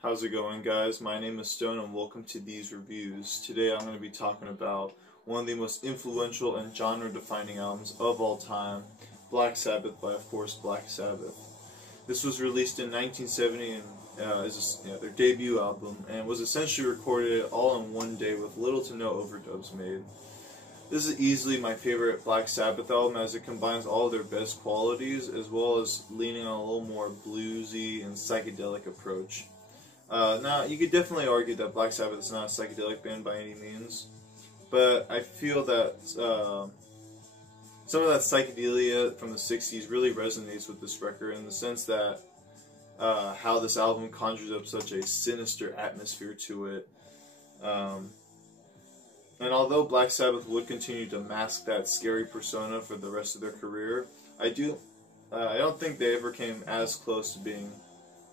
How's it going, guys? My name is Stone and welcome to these reviews. Today I'm going to be talking about one of the most influential and genre-defining albums of all time, Black Sabbath by, of course, Black Sabbath. This was released in 1970 and is their debut album, and was essentially recorded all in one day with little to no overdubs made. This is easily my favorite Black Sabbath album, as it combines all of their best qualities as well as leaning on a little more bluesy and psychedelic approach. Now, you could definitely argue that Black Sabbath is not a psychedelic band by any means, but I feel that some of that psychedelia from the 60s really resonates with this record, in the sense that how this album conjures up such a sinister atmosphere to it. And although Black Sabbath would continue to mask that scary persona for the rest of their career, I don't think they ever came as close to being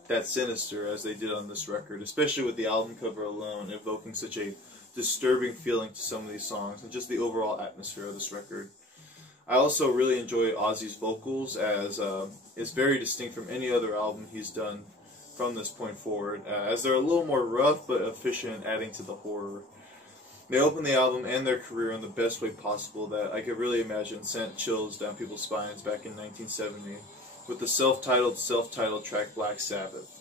that sinister as they did on this record, especially with the album cover alone evoking such a disturbing feeling to some of these songs, and just the overall atmosphere of this record. I also really enjoy Ozzy's vocals, as it's very distinct from any other album he's done from this point forward, as they're a little more rough but efficient, adding to the horror. They opened the album and their career in the best way possible that I could really imagine sent chills down people's spines back in 1970, with the self-titled track Black Sabbath.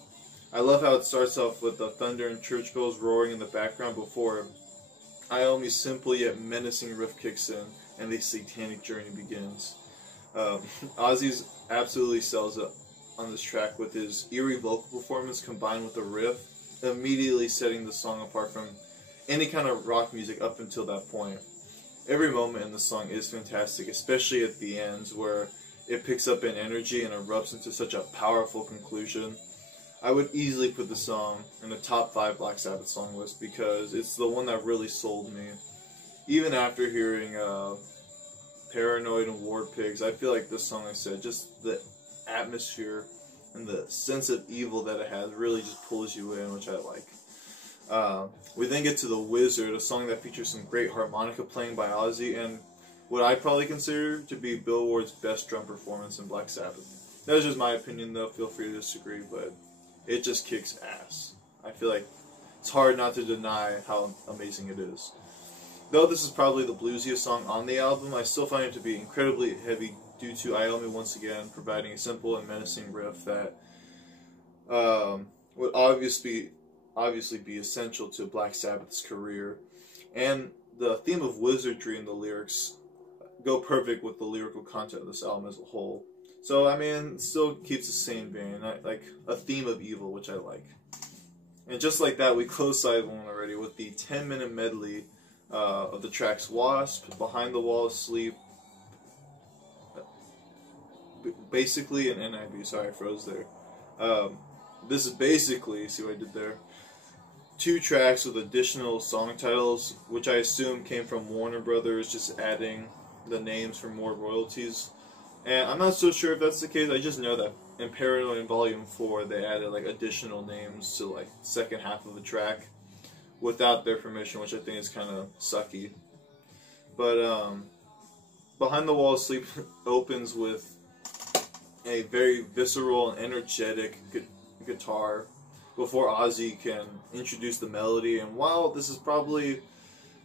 I love how it starts off with the thunder and church bells roaring in the background before Iommi's simple yet menacing riff kicks in and the satanic journey begins. Ozzy's absolutely sells it on this track with his eerie vocal performance combined with the riff, immediately setting the song apart from any kind of rock music up until that point. Every moment in the song is fantastic, especially at the ends where it picks up in energy and erupts into such a powerful conclusion. I would easily put the song in the top 5 Black Sabbath song list, because it's the one that really sold me. Even after hearing Paranoid and War Pigs, I feel like this song, like I said, just the atmosphere and the sense of evil that it has really just pulls you in, which I like. We then get to The Wizard, a song that features some great harmonica playing by Ozzy, and what I probably consider to be Bill Ward's best drum performance in Black Sabbath. That's just my opinion, though. Feel free to disagree, but it just kicks ass. I feel like it's hard not to deny how amazing it is. Though this is probably the bluesiest song on the album, I still find it to be incredibly heavy due to Iommi once again providing a simple and menacing riff that would obviously be essential to Black Sabbath's career. And the theme of wizardry in the lyrics go perfect with the lyrical content of this album as a whole. So, I mean, it still keeps the same vein, like a theme of evil, which I like. And just like that, we close side 1 already with the 10-minute medley of the tracks Wasp, Behind the Wall, Sleep, basically an NIB. Sorry, I froze there. This is basically, see what I did there? 2 tracks with additional song titles, which I assume came from Warner Brothers, just adding the names for more royalties. And I'm not so sure if that's the case. I just know that in Paranoid in Volume 4, they added like additional names to like the second half of the track without their permission, which I think is kind of sucky. But Behind the Wall, Sleep opens with a very visceral and energetic guitar before Ozzy can introduce the melody. And while this is probably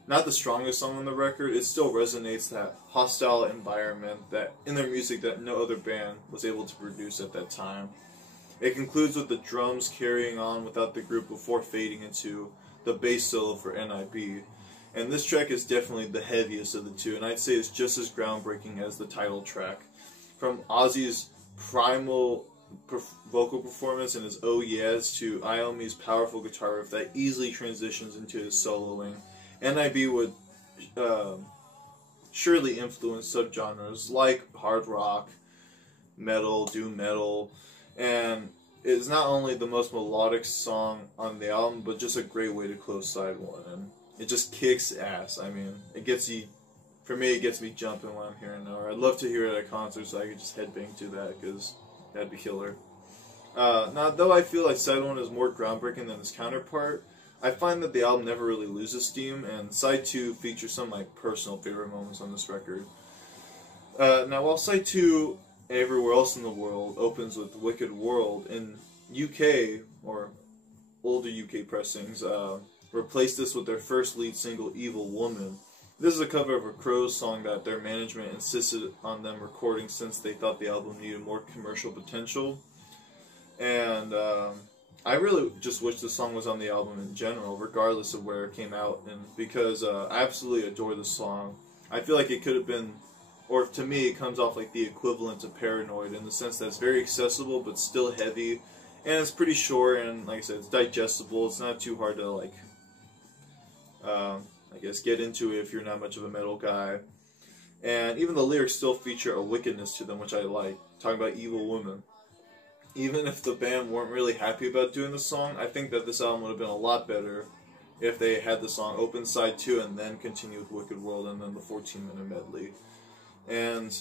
not the strongest song on the record, it still resonates that hostile environment that in their music that no other band was able to produce at that time. It concludes with the drums carrying on without the group before fading into the bass solo for NIB. And this track is definitely the heaviest of the two, and I'd say it's just as groundbreaking as the title track. From Ozzy's primal vocal performance and his oh yes to Iommi's powerful guitar riff that easily transitions into his soloing, NIB would surely influence subgenres like hard rock, metal, doom metal, and it's not only the most melodic song on the album, but just a great way to close side 1, and it just kicks ass. I mean, it gets you, for me, it gets me jumping when I'm hearing it, or I'd love to hear it at a concert so I could just headbang to that, because that'd be killer. Now, though I feel like side 1 is more groundbreaking than its counterpart, I find that the album never really loses steam, and side 2 features some of my personal favorite moments on this record. Now, while side 2, Everywhere Else in the World, opens with Wicked World, in UK, or older UK pressings, replaced this with their first lead single, Evil Woman. This is a cover of a Crows song that their management insisted on them recording since they thought the album needed more commercial potential. And I really just wish the song was on the album in general, regardless of where it came out, and because I absolutely adore this song. I feel like it could have been, or to me, it comes off like the equivalent of Paranoid in the sense that it's very accessible but still heavy, and it's pretty short, and like I said, it's digestible. It's not too hard to like, I guess, get into it if you're not much of a metal guy. And even the lyrics still feature a wickedness to them, which I like. Talking about evil women. Even if the band weren't really happy about doing the song, I think that this album would have been a lot better if they had the song open side 2 and then continue with Wicked World and then the 14-minute medley. And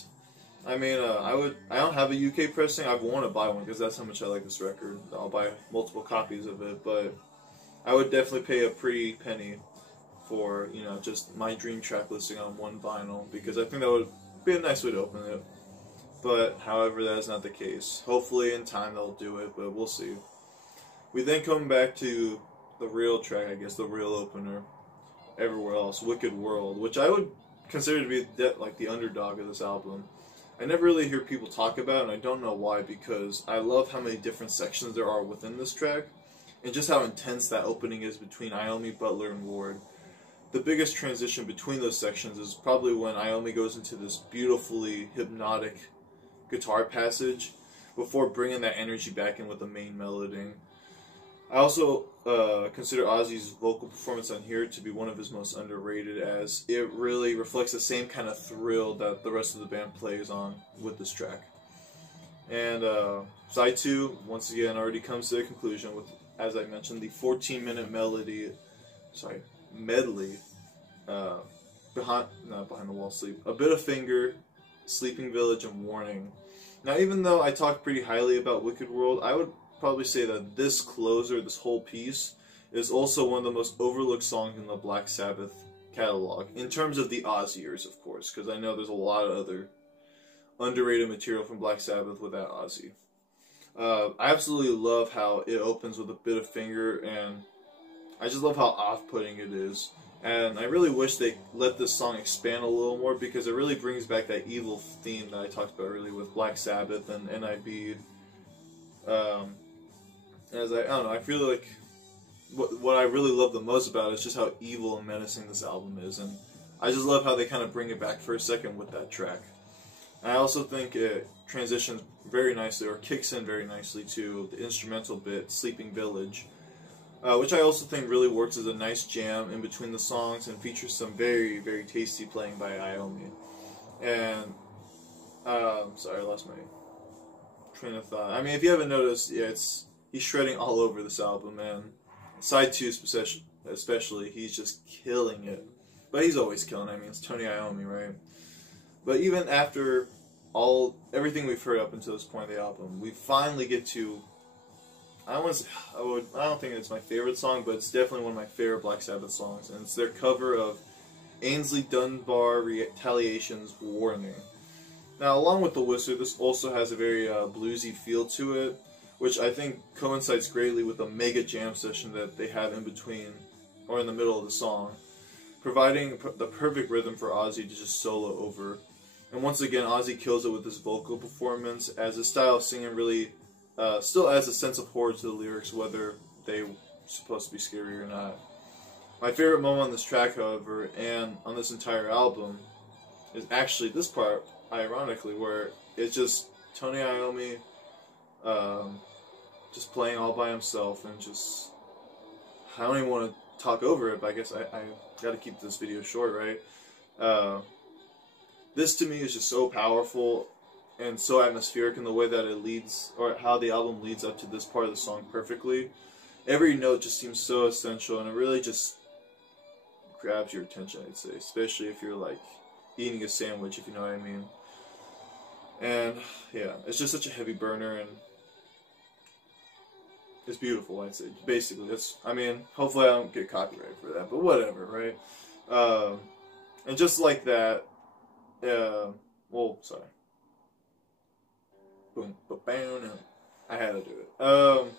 I mean, I don't have a UK pressing. I want to buy one because that's how much I like this record. I'll buy multiple copies of it, but I would definitely pay a pretty penny for, you know, just my dream track listing on one vinyl, because I think that would be a nice way to open it. But, however, that is not the case. Hopefully, in time, they'll do it, but we'll see. We then come back to the real track, I guess, the real opener, Everywhere Else, Wicked World, which I would consider to be like the underdog of this album. I never really hear people talk about it, and I don't know why, because I love how many different sections there are within this track, and just how intense that opening is between Iommi, Butler, and Ward. The biggest transition between those sections is probably when Iommi goes into this beautifully hypnotic guitar passage before bringing that energy back in with the main melody. I also consider Ozzy's vocal performance on here to be one of his most underrated, as it really reflects the same kind of thrill that the rest of the band plays on with this track. And side 2, once again, already comes to a conclusion with, as I mentioned, the 14-minute medley, not Behind the Wall Sleep, A Bit of Finger, Sleeping Village, and Warning. Now, even though I talk pretty highly about Wicked World, I would probably say that this closer, this whole piece, is also one of the most overlooked songs in the Black Sabbath catalog, in terms of the Ozzy years, of course, because I know there's a lot of other underrated material from Black Sabbath without Ozzy. I absolutely love how it opens with A Bit of Finger, and I just love how off-putting it is. And I really wish they let this song expand a little more, because it really brings back that evil theme that I talked about earlier with Black Sabbath and NIB. As I don't know, I feel like what I really love the most about it is just how evil and menacing this album is, and I just love how they kind of bring it back for a second with that track. And I also think it transitions very nicely, or kicks in very nicely, to the instrumental bit, Sleeping Village, which I also think really works as a nice jam in between the songs and features some very, very tasty playing by Iommi. And, sorry, I lost my train of thought. I mean, if you haven't noticed, yeah, he's shredding all over this album, and side 2 especially, he's just killing it. But he's always killing it. I mean, it's Tony Iommi, right? But even after everything we've heard up until this point of the album, we finally get to, I don't think it's my favorite song, but it's definitely one of my favorite Black Sabbath songs, and it's their cover of Ainsley Dunbar Retaliation's Warning. Now, along with the whistle, this also has a very bluesy feel to it, which I think coincides greatly with the mega jam session that they have in between, or in the middle of the song, providing the perfect rhythm for Ozzy to just solo over. And once again, Ozzy kills it with his vocal performance, as his style of singing really still adds a sense of horror to the lyrics, whether they're supposed to be scary or not. My favorite moment on this track, however, and on this entire album, is actually this part, ironically, where it's just Tony Iommi just playing all by himself, and just, I don't even want to talk over it, but I guess I got to keep this video short, right? This to me is just so powerful and so atmospheric in the way that it leads, or how the album leads up to this part of the song perfectly. Every note just seems so essential, and it really just grabs your attention, I'd say, especially if you're like eating a sandwich, if you know what I mean. And yeah, it's just such a heavy burner, and it's beautiful, I'd say. Basically, I mean, hopefully I don't get copyrighted for that, but whatever, right? And just like that, well, sorry. Boom, I had to do it.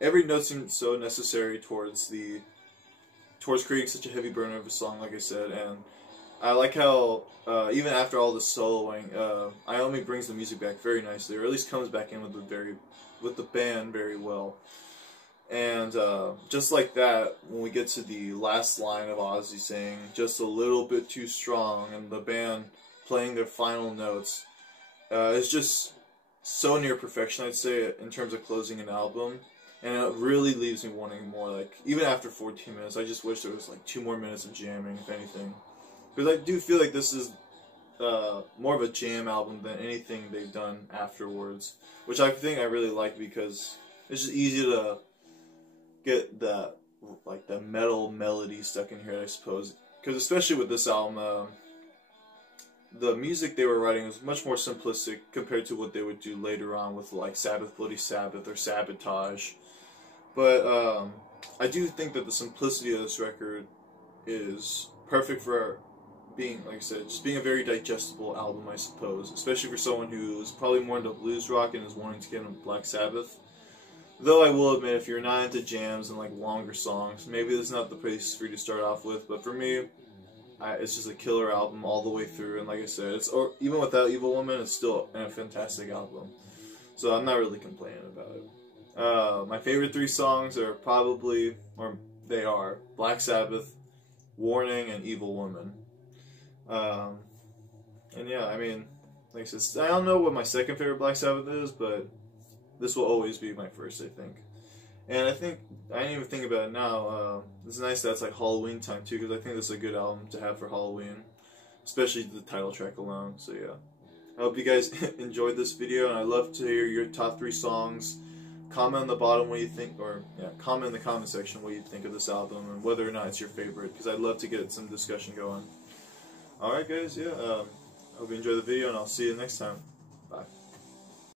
every note seemed so necessary towards creating such a heavy burner of a song, like I said, and I like how even after all the soloing, Iommi brings the music back very nicely, or at least comes back in with the band very well. And just like that, when we get to the last line of Ozzy saying, "just a little bit too strong," and the band playing their final notes, it's just so near perfection, I'd say, in terms of closing an album. And it really leaves me wanting more. Like, even after 14 minutes, I just wish there was like 2 more minutes of jamming, if anything. Because I do feel like this is more of a jam album than anything they've done afterwards. Which I think I really like, because it's just easy to get the metal melody stuck in here, I suppose. Because especially with this album, the music they were writing was much more simplistic compared to what they would do later on with like Sabbath, Bloody Sabbath, or Sabotage. But I do think that the simplicity of this record is perfect for being, like I said, just being a very digestible album, I suppose. Especially for someone who is probably more into blues rock and is wanting to get into Black Sabbath. Though I will admit, if you're not into jams and like longer songs, maybe this is not the place for you to start off with. But for me, it's just a killer album all the way through. And like I said, even without Evil Woman, it's still a fantastic album. So I'm not really complaining about it. My favorite 3 songs are probably, or they are, Black Sabbath, Warning, and Evil Woman. And yeah, I mean, like I said, I don't know what my second favorite Black Sabbath is, but this will always be my first, I think. And I didn't even think about it now, it's nice that it's like Halloween time too, because I think this is a good album to have for Halloween. Especially the title track alone, so yeah. I hope you guys enjoyed this video, and I'd love to hear your top 3 songs. Comment on the bottom what you think, or yeah, comment in the comment section what you think of this album, and whether or not it's your favorite, because I'd love to get some discussion going. Alright guys, yeah, hope you enjoyed the video, and I'll see you next time. Bye.